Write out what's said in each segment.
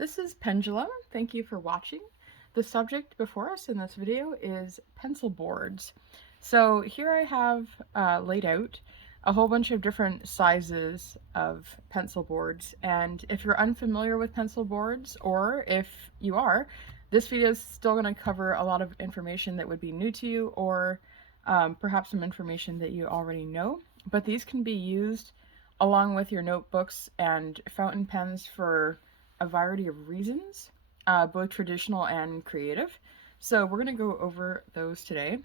This is PENdulum. Thank you for watching. The subject before us in this video is pencil boards. So here I have laid out a whole bunch of different sizes of pencil boards, and if you're unfamiliar with pencil boards, or if you are, this video is still going to cover a lot of information that would be new to you, or perhaps some information that you already know. But these can be used along with your notebooks and fountain pens for a variety of reasons, both traditional and creative. So we're going to go over those today.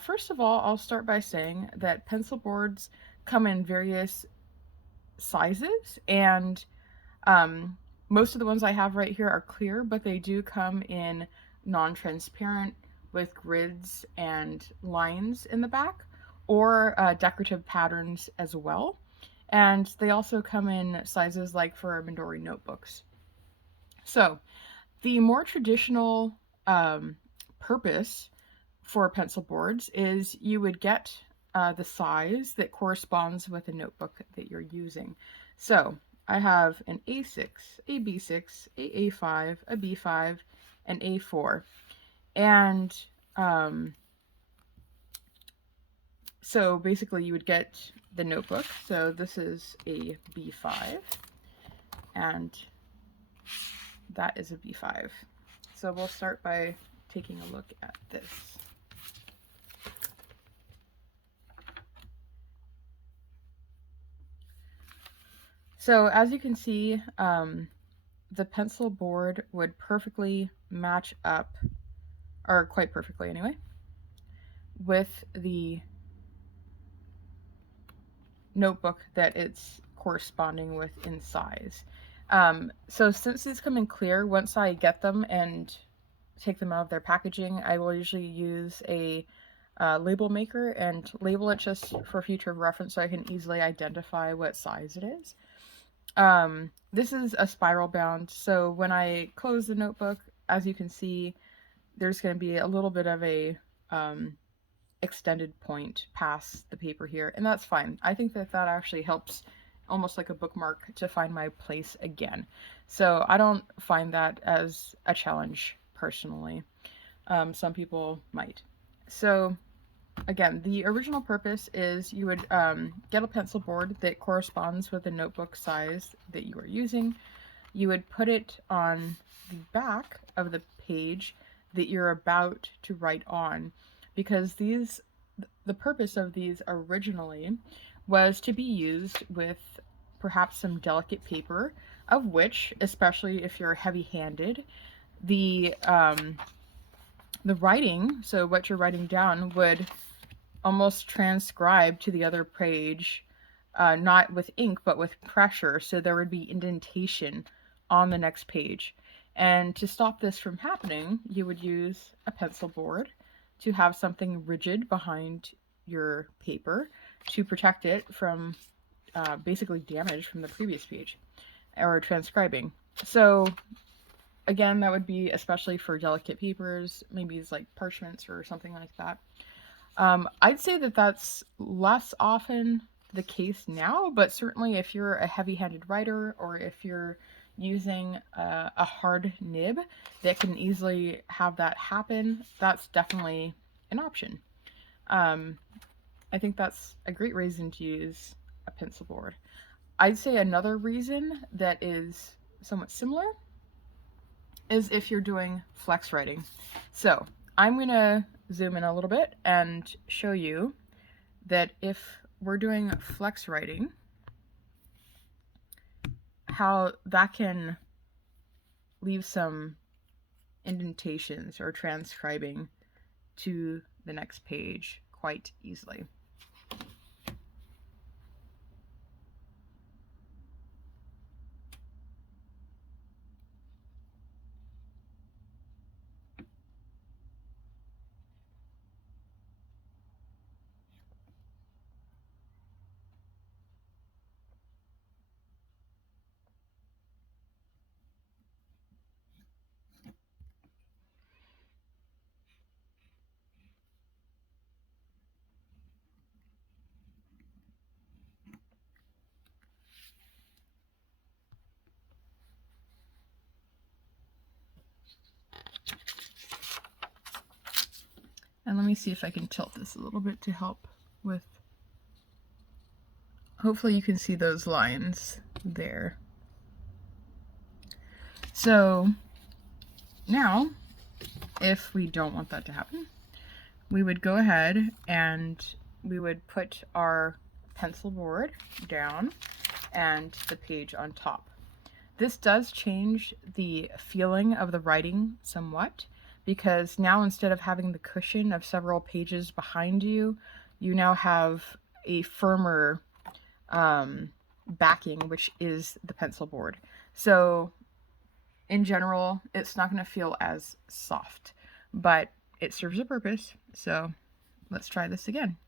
First of all, I'll start by saying that pencil boards come in various sizes, and most of the ones I have right here are clear, but they do come in non-transparent with grids and lines in the back, or decorative patterns as well. And they also come in sizes like for Midori notebooks. So, the more traditional purpose for pencil boards is you would get the size that corresponds with the notebook that you're using. So, I have an A6, a B6, a A5, a B5, an A4. And so basically you would get the notebook. So this is a B5, and that is a B5. So we'll start by taking a look at this. So as you can see, the pencil board would perfectly match up, or quite perfectly anyway, with the notebook that it's corresponding with in size. So since these come in clear, once I get them and take them out of their packaging, I will usually use a label maker and label it just for future reference so I can easily identify what size it is. This is a spiral bound, so when I close the notebook, as you can see, there's going to be a little bit of a extended point past the paper here, and that's fine. I think that that actually helps, almost like a bookmark, to find my place again. So I don't find that as a challenge personally. Some people might. So again, the original purpose is you would get a pencil board that corresponds with the notebook size that you are using. You would put it on the back of the page that you're about to write on, because the purpose of these originally was to be used with perhaps some delicate paper, of which, especially if you're heavy-handed, the writing, so what you're writing down, would almost transcribe to the other page, not with ink, but with pressure, so there would be indentation on the next page. And to stop this from happening, you would use a pencil board to have something rigid behind your paper to protect it from basically damage from the previous page or transcribing. So again, that would be especially for delicate papers, maybe it's like parchments or something like that. I'd say that that's less often the case now, but certainly if you're a heavy-handed writer, or if you're using a hard nib that can easily have that happen, that's definitely an option. I think that's a great reason to use a pencil board. I'd say another reason that is somewhat similar is if you're doing flex writing. So I'm going to zoom in a little bit and show you that if we're doing flex writing, how that can leave some indentations or transcribing to the next page quite easily. me see if I can tilt this a little bit to help with, hopefully you can see those lines there. So now, if we don't want that to happen, we would go ahead and we would put our pencil board down and the page on top. This does change the feeling of the writing somewhat, because now instead of having the cushion of several pages behind you, you now have a firmer backing, which is the pencil board. So in general, it's not going to feel as soft, but it serves a purpose. So let's try this again.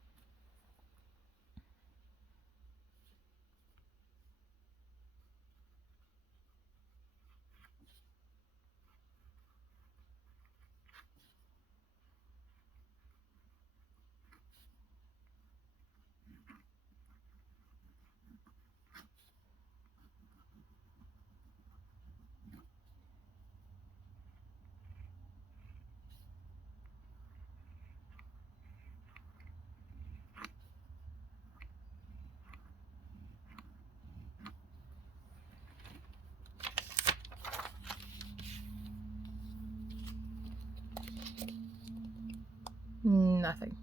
Nothing.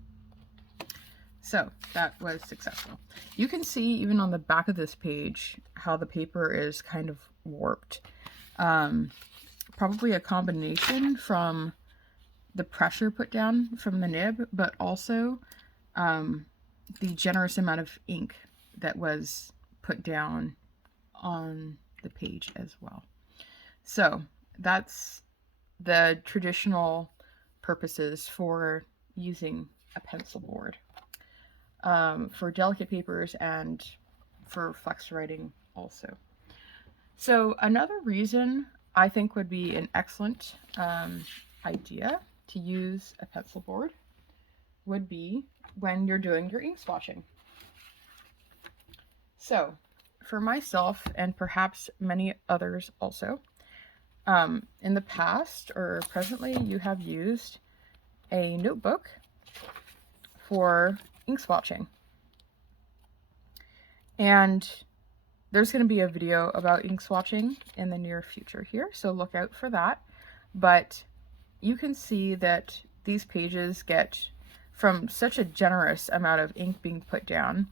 So that was successful. You can see even on the back of this page how the paper is kind of warped. Probably a combination from the pressure put down from the nib, but also the generous amount of ink that was put down on the page as well. So that's the traditional purposes for using a pencil board, for delicate papers and for flex writing also. So another reason I think would be an excellent idea to use a pencil board would be when you're doing your ink swatching. So for myself, and perhaps many others also, in the past or presently you have used a notebook for ink swatching. And there's going to be a video about ink swatching in the near future here, so look out for that. But you can see that these pages get, from such a generous amount of ink being put down,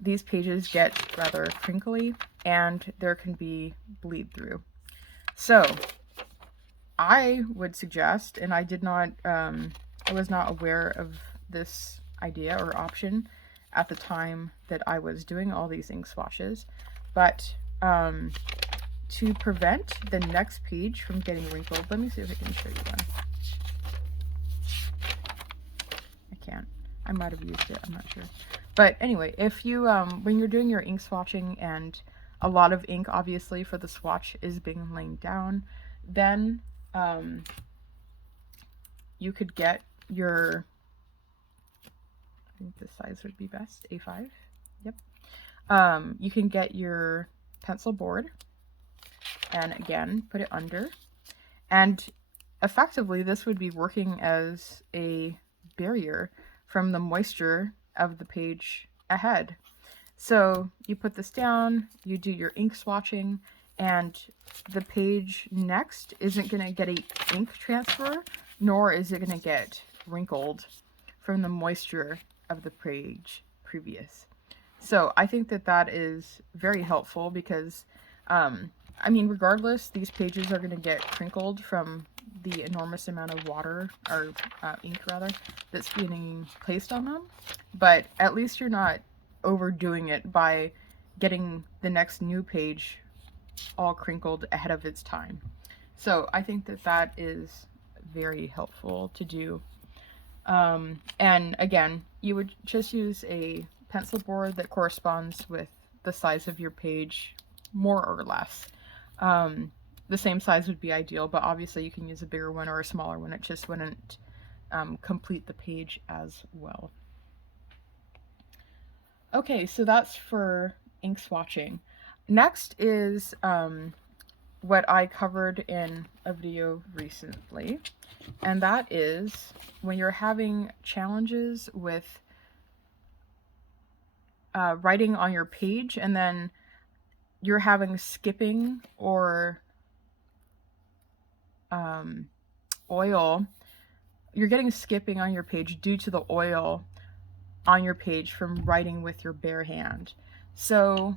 these pages get rather crinkly and there can be bleed through. So I would suggest, and I did not, I was not aware of this idea or option at the time that I was doing all these ink swatches, but to prevent the next page from getting wrinkled, let me see if I can show you one. I can't. I might have used it, I'm not sure. But anyway, if you, when you're doing your ink swatching and a lot of ink obviously for the swatch is being laid down, then you could get your, I think this size would be best, A5, yep. You can get your pencil board and again, put it under, and effectively this would be working as a barrier from the moisture of the page ahead. So you put this down, you do your ink swatching, and the page next isn't going to get a ink transfer, nor is it going to get wrinkled from the moisture of the page previous. So I think that that is very helpful because, I mean, regardless, these pages are going to get crinkled from the enormous amount of water, or ink rather, that's being placed on them. But at least you're not overdoing it by getting the next new page all crinkled ahead of its time. So I think that that is very helpful to do. And again, you would just use a pencil board that corresponds with the size of your page, more or less. The same size would be ideal, but obviously you can use a bigger one or a smaller one. It just wouldn't complete the page as well. Okay, so that's for ink swatching. Next is what I covered in a video recently, and that is when you're having challenges with writing on your page and then you're having skipping or oil. You're getting skipping on your page due to the oil on your page from writing with your bare hand. So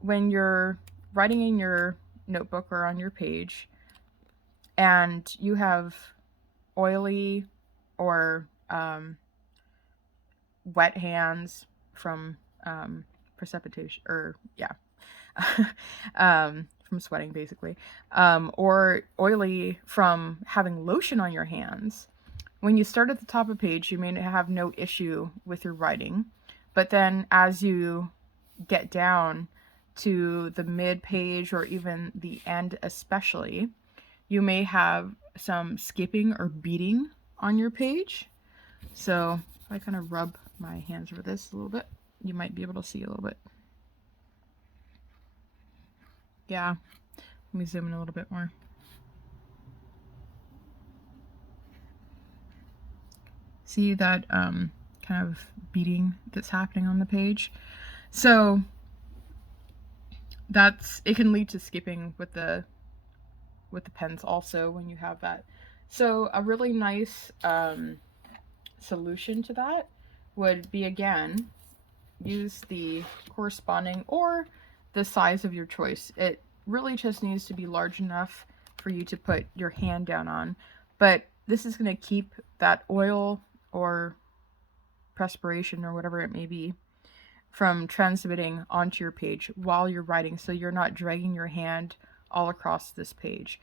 when you're writing in your notebook or on your page and you have oily or wet hands from precipitation, or from sweating basically, or oily from having lotion on your hands. When you start at the top of the page, you may have no issue with your writing, but then as you get down to the mid page or even the end especially, you may have some skipping or beading on your page. So if I kind of rub my hands over this a little bit, you might be able to see a little bit. Yeah, let me zoom in a little bit more. See that kind of beading that's happening on the page? So it can lead to skipping with the pens also when you have that. So a really nice solution to that would be, again, use the corresponding or the size of your choice. It really just needs to be large enough for you to put your hand down on, but this is going to keep that oil or perspiration or whatever it may be from transmitting onto your page while you're writing, so you're not dragging your hand all across this page.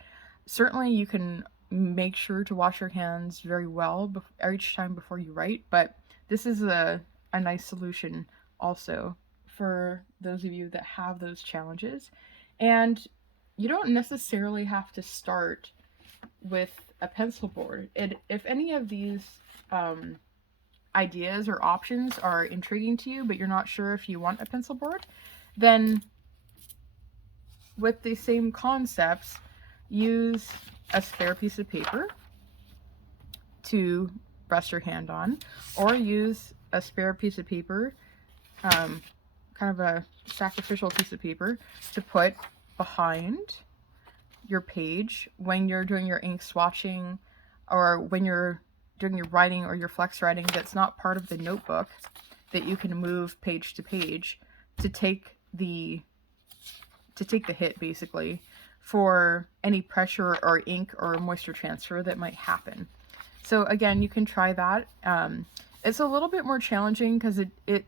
Certainly you can make sure to wash your hands very well each time before you write, but this is a nice solution also for those of you that have those challenges. And you don't necessarily have to start with a pencil board. If any of these ideas or options are intriguing to you, but you're not sure if you want a pencil board, then with the same concepts, use a spare piece of paper to rest your hand on, or use a spare piece of paper, kind of a sacrificial piece of paper, to put behind your page when you're doing your ink swatching, or when you're doing your writing or your flex writing that's not part of the notebook, that you can move page to page to take the hit basically for any pressure or ink or moisture transfer that might happen. So again, you can try that. It's a little bit more challenging because it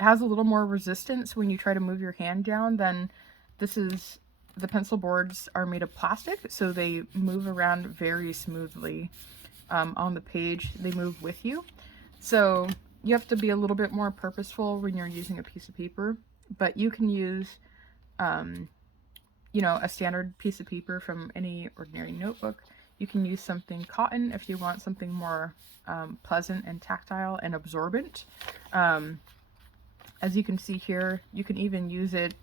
has a little more resistance when you try to move your hand down than this is. The pencil boards are made of plastic, so they move around very smoothly on the page. They move with you. So you have to be a little bit more purposeful when you're using a piece of paper, but you can use a standard piece of paper from any ordinary notebook. You can use something cotton if you want something more pleasant and tactile and absorbent. As you can see here, you can even use it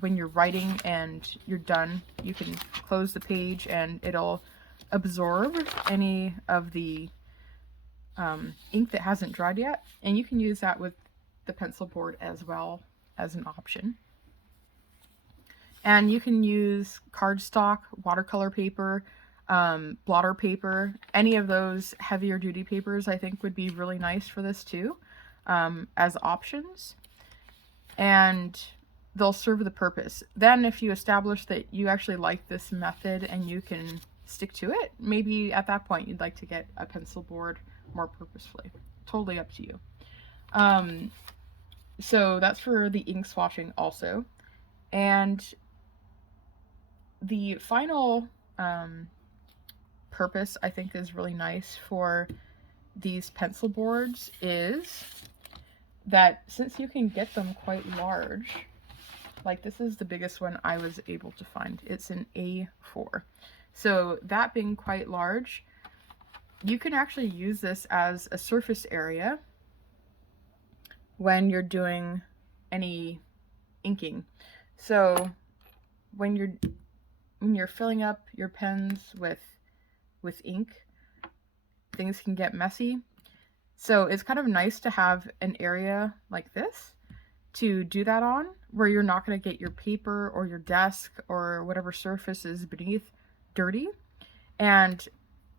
when you're writing and you're done. You can close the page and it'll absorb any of the ink that hasn't dried yet, and you can use that with the pencil board as well as an option. And you can use cardstock, watercolor paper, blotter paper. Any of those heavier duty papers I think would be really nice for this too, as options, and they'll serve the purpose. Then if you establish that you actually like this method and you can stick to it, maybe at that point you'd like to get a pencil board more purposefully. Totally up to you. So that's for the ink swatching also. And the final purpose I think is really nice for these pencil boards is that since you can get them quite large, like this is the biggest one I was able to find. It's an A4. So that being quite large, you can actually use this as a surface area when you're doing any inking. So when you're when you're filling up your pens with ink, things can get messy. So it's kind of nice to have an area like this to do that on, where you're not going to get your paper or your desk or whatever surface is beneath dirty. And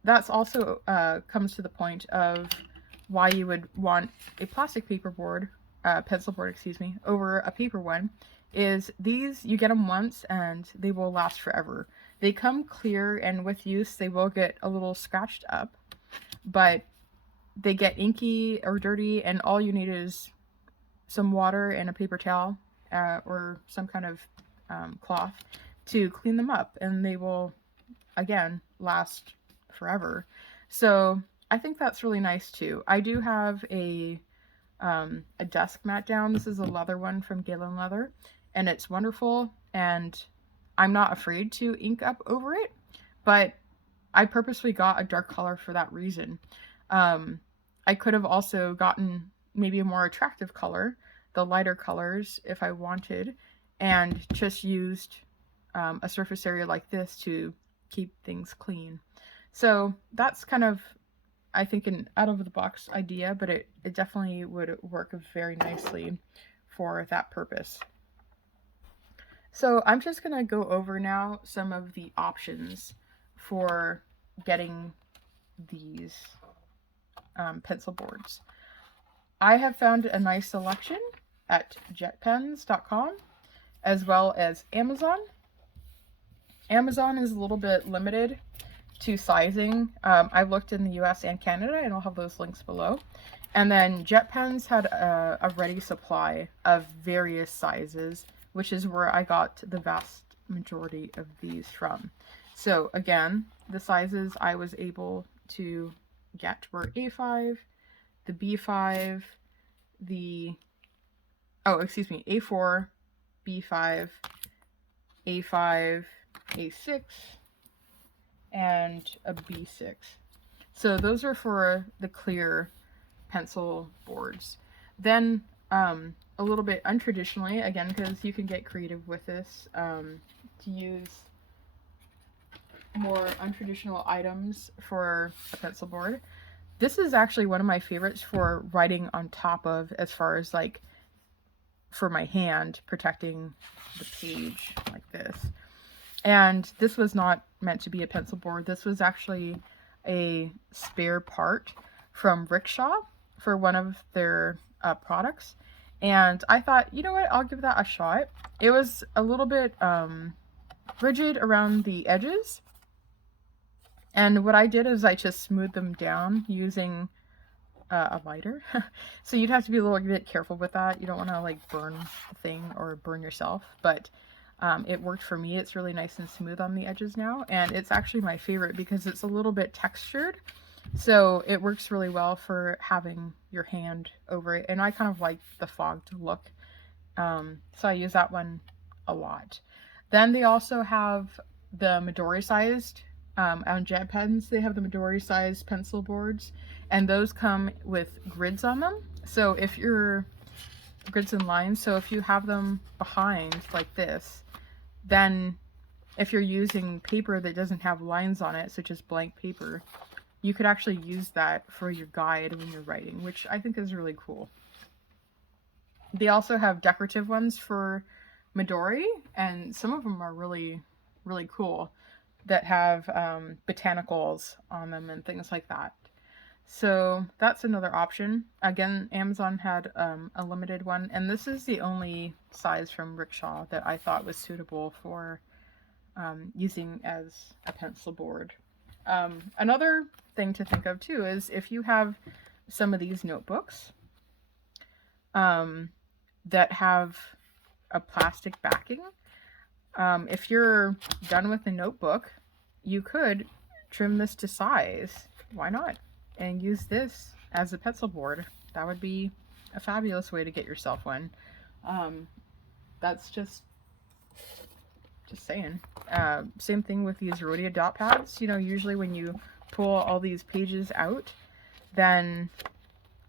that's also comes to the point of why you would want a plastic paper board, pencil board, excuse me, over a paper one, is these, you get them once and they will last forever. They come clear, and with use they will get a little scratched up, but they get inky or dirty, and all you need is some water and a paper towel or some kind of cloth to clean them up, and they will, again, last forever. So I think that's really nice too. I do have a desk mat down. This is a leather one from Galen Leather, and it's wonderful, and I'm not afraid to ink up over it, but I purposely got a dark color for that reason. I could have also gotten maybe a more attractive color, the lighter colors, if I wanted, and just used a surface area like this to keep things clean. So that's kind of, I think, an out-of-the-box idea, but it definitely would work very nicely for that purpose. So I'm just going to go over now some of the options for getting these pencil boards. I have found a nice selection at jetpens.com as well as Amazon. Amazon is a little bit limited to sizing. I looked in the US and Canada, and I'll have those links below. And then JetPens had a ready supply of various sizes, which is where I got the vast majority of these from. So again, the sizes I was able to get were A5, the B5, the, A4, B5, A5, A6, and a B6. So those are for the clear pencil boards. Then a little bit untraditionally, again, because you can get creative with this, to use more untraditional items for a pencil board. This is actually one of my favorites for writing on top of, as far as like for my hand, protecting the page like this. And this was not meant to be a pencil board. This was actually a spare part from Rickshaw for one of their products. And I thought, you know what, I'll give that a shot. It was a little bit rigid around the edges. And what I did is I just smoothed them down using a lighter. So you'd have to be a little bit careful with that. You don't want to like burn the thing or burn yourself. But it worked for me. It's really nice and smooth on the edges now. And it's actually my favorite because it's a little bit textured. So it works really well for having your hand over it. And I kind of like the fogged look. So I use that one a lot. Then they also have the Midori sized, on JetPens, they have the Midori sized pencil boards. And those come with grids on them. So if you're grids and lines, so if you have them behind like this, then if you're using paper that doesn't have lines on it, such as blank paper, you could actually use that for your guide when you're writing, which I think is really cool. They also have decorative ones for Midori, and some of them are really, really cool, that have botanicals on them and things like that. So that's another option. Again, Amazon had a limited one, and this is the only size from Rickshaw that I thought was suitable for using as a pencil board. Another thing to think of too is if you have some of these notebooks that have a plastic backing, if you're done with the notebook, you could trim this to size. Why not? And use this as a pencil board. That would be a fabulous way to get yourself one. That's just saying. Same thing with these Rhodia dot pads. You know, usually when you pull all these pages out, then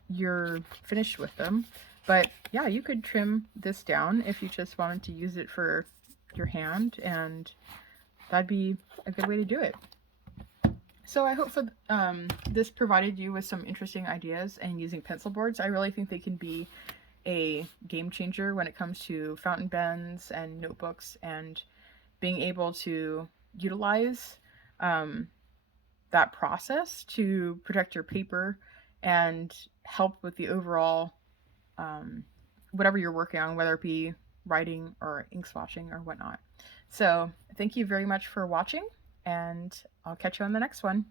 you're finished with them. But yeah, you could trim this down if you just wanted to use it for your hand, and that'd be a good way to do it. So I hope for this provided you with some interesting ideas and using pencil boards. I really think they can be a game changer when it comes to fountain pens and notebooks, and being able to utilize that process to protect your paper and help with the overall whatever you're working on, whether it be writing or ink swatching or whatnot. So thank you very much for watching, and I'll catch you on the next one.